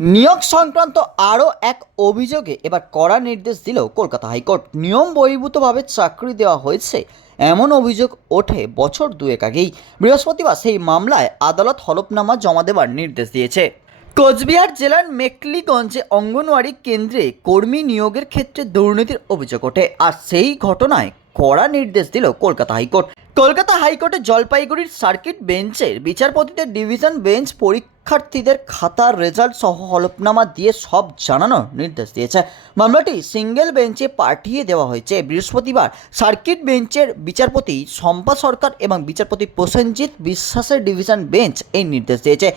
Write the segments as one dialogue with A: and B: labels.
A: নিয়োগ সংক্রান্ত আরও এক অভিযোগে এবার কড়া নির্দেশ দিল কলকাতা হাইকোর্ট। নিয়ম বহির্ভূতভাবে চাকরি দেওয়া হয়েছে, এমন অভিযোগ ওঠে বছর দুয়েক আগেই। বৃহস্পতিবার সেই মামলায় আদালত হলফনামা জমা দেওয়ার নির্দেশ দিয়েছে। কোচবিহার জেলার মেকলিগঞ্জে অঙ্গনওয়াড়ি কেন্দ্রে কর্মী নিয়োগের ক্ষেত্রে দুর্নীতির অভিযোগ ওঠে। আর সেই ঘটনায় কড়া নির্দেশ দিল কলকাতা হাইকোর্ট। কলকাতা হাইকোর্টে জলপাইগুড়ির সার্কিট বেঞ্চের বিচারপতিদের ডিভিশন বেঞ্চ পরীক্ষার্থীদের খাতার রেজাল্ট সহ হলফনামা দিয়ে সব জানানোর নির্দেশ দিয়েছে। মামলাটি সিঙ্গেল বেঞ্চে পাঠিয়ে দেওয়া হয়েছে। বৃহস্পতিবার সার্কিট বেঞ্চের বিচারপতি শম্পা সরকার এবং বিচারপতি প্রসেনজিৎ বিশ্বাসের ডিভিশন বেঞ্চ এই নির্দেশ দিয়েছে।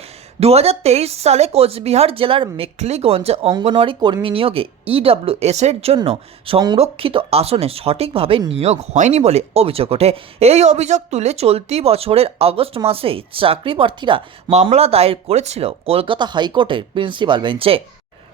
A: দু হাজার তেইশ সালে কোচবিহার জেলার মেখলিগঞ্জ অঙ্গনওয়াড়ি কর্মী নিয়োগে ইডাব্লিউএস এর জন্য সংরক্ষিত আসনে সঠিকভাবে নিয়োগ হয়নি বলে অভিযোগ ওঠে। এই অভিযোগ তুলে চলতি বছরের আগস্ট মাসে চাকরি প্রার্থীরা মামলা দায়ের করেছিল কলকাতা হাইকোর্টের প্রিন্সিপাল বেঞ্চে।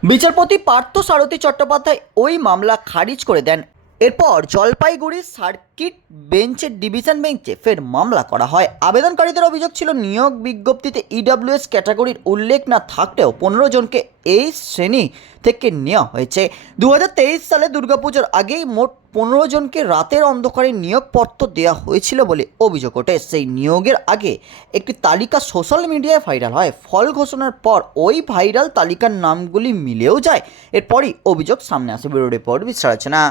A: বিচারপতি পার্থ সারথী চট্টোপাধ্যায় ওই মামলা খারিজ করে দেন এরপর জলপাইগুড়ি সার্কিট বেঞ্চের ডিভিশন বেঞ্চে ফের মামলা করা হয়। আবেদনকারীদের অভিযোগ ছিল, নিয়োগ বিজ্ঞপ্তিতে ইডাব্লিউএস ক্যাটাগরির উল্লেখ না থাকলেও পনেরো জনকে এই শ্রেণি থেকে নেওয়া হয়েছে। দু হাজার তেইশ সালে দুর্গাপুজোর আগেই মোট পনেরো জনকে রাতের অন্ধকারে নিয়োগপত্র দেওয়া হয়েছিল বলে অভিযোগ ওঠে। সেই নিয়োগের আগে একটি তালিকা সোশ্যাল মিডিয়ায় ভাইরাল হয়। ফল ঘোষণার পর ওই ভাইরাল তালিকার নামগুলি মিলেও যায়। এরপরই অভিযোগ সামনে আসে। ব্যুরো রিপোর্ট, বিস্তার না